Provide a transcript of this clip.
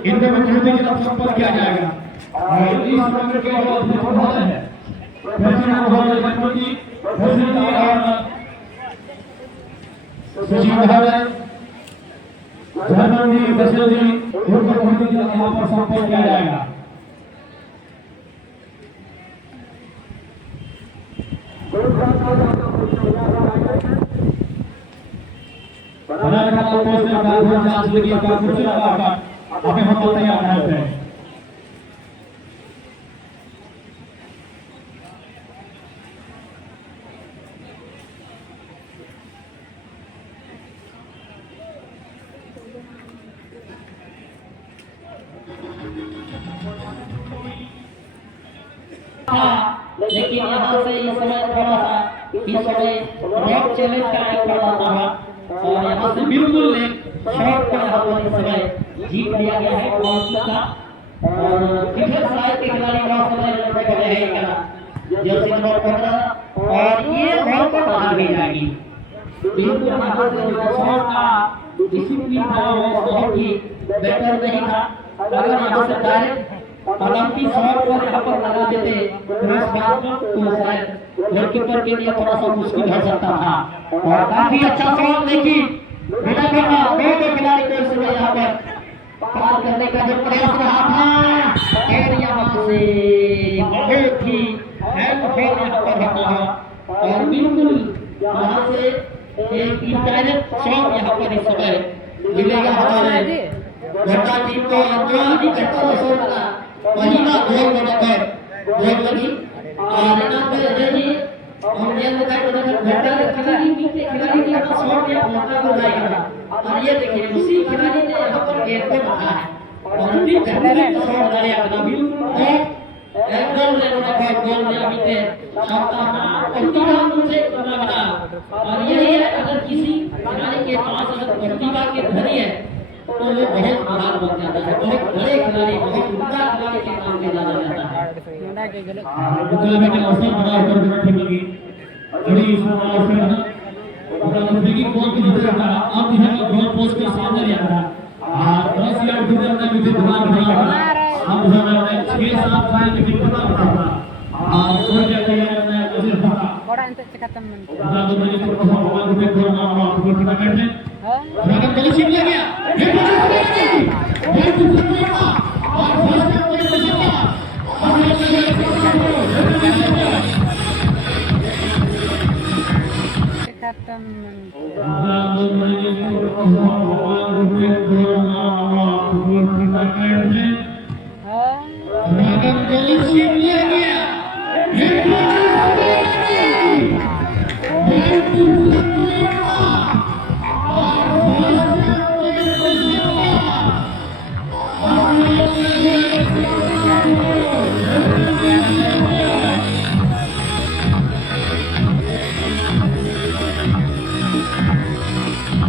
इनके मजबूती के साथ संपर्क किया जाएगा और इस मंदिर के बहुत है प्रेसिडेंट महोदय बनपति प्रेसिडेंट और सचिव महोदय जर्मन जी बसर जी उनके महोदय के साथ यहाँ पर संपर्क किया जाएगा। बना रखा पोस्ट में कानून जांच लगी का कुछ लगा अभी हम तैयार हैं। लेकिन यहाँ से इस समय थोड़ा सा इस समय रॉक चैलेंज कराया पड़ा था और यहाँ से बिल्कुल एक शॉट पर यहाँ पर इस समय जीत लिया गया है कौन का और क्रिकेट साइड के खिलाड़ी का समय लड़ने कर रहे हैं जैसे नंबर 15 और ये बॉल पर बाहर भी जाएगी बिल्कुल यहाँ से शॉट का डिसिप्लिन था वो बहुत ही बेहतर नहीं था अगर यहाँ से डायरेक्ट ओलंपिक शॉट पर यहाँ पर लगा देते क्रॉस बार तो शायद गोलकीपर के लिए थोड़ा सा मुश्किल हो सकता था और काफी अच्छा शॉट लेकिन बिना करना दो खिलाड़ी को इस समय यहाँ पर पार करने का जो प्रयास रहा था और यहाँ से बहुत ही हेल्पफुल यहाँ पर रहा है और बिल्कुल यहाँ से एक इंटायरेक्ट शॉट यहाँ पर इस समय मिलेगा हमारे घटा टीम को अंतिम घटा शॉट का महिला गोल बनाकर गोल लगी और यहाँ पे यही और ये लोग घटा खिलाड़ी पीछे खिलाड़ी ने अपना शॉट या मौका को लगाया और ये देखिए उसी खिलाड़ी ने यहाँ पर गेंद को मारा है और अंतिम घटा का शॉट डाले अपना बिल्कुल एक गोल ने उन्होंने गोल ने अभी पे क्षमता प्रतिभा मुझे करना बना और यही है अगर किसी खिलाड़ी के पास अगर प्रतिभा के धनी है तो वो बहुत महान बन जाता है बहुत बड़े खिलाड़ी बहुत उम्दा खिलाड़ी के नाम से जाना जाता है मुकाबले के अवसर बना कर बैठे लगी बड़ी इस अवसर है और देखिए गोल की दूसरा था अब यह गोल पोस्ट के सामने आ रहा और 10 यार्ड दूर तक मुझे दिमाग नहीं आ रहा हम हमारे 6-7 साल के कितना पड़ा और गोल के तैयार है मुझे पता बड़ा अंत चकतम मन तो मैंने तो भगवान के गोल मारा फुटबॉल टूर्नामेंट में अगर गलत छिप लग गया ये चकतम मन